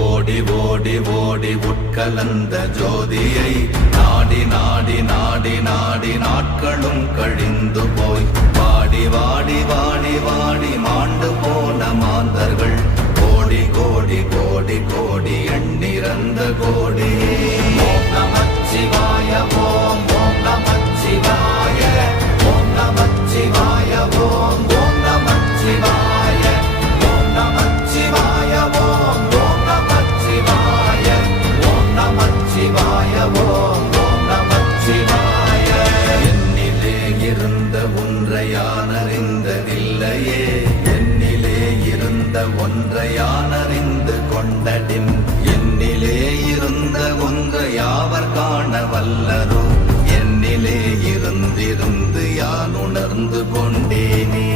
ஓடி ஓடி ஓடி உட்கலந்த ஜோதியை நாடி நாடி நாடி நாடி நாட்களும் கழிந்து போய் வாடி வாடி வாடி வாடி மாண்டு போன மாந்தர்கள் கோடி கோடி கோடி கோடி எண்ணிறந்த கோடி. ஓம் நமச்சிவாய ஓம் ஓம் நமச்சிவாய ஓம் நமச்சிவாய ஓம் ஓம் நமச்சிவாய ஓம் நமச்சிவாய ஓம் ஓம் நமச்சிவாய ஓம் நமச்சிவாய ஓம் ஓம் நமச்சிவாய. என்னிலே இருந்த ஒன்றை யான் அறிந்ததில்லையே, என்னிலே இருந்த ஒன்றை யான் அறிந்து கொண்டடின், என்னிலே இருந்த ஒன்றை யாவர் காண வல்லரோ, என்னிலே இருந்திருந்து யான் உணர்ந்து கொண்டேனே.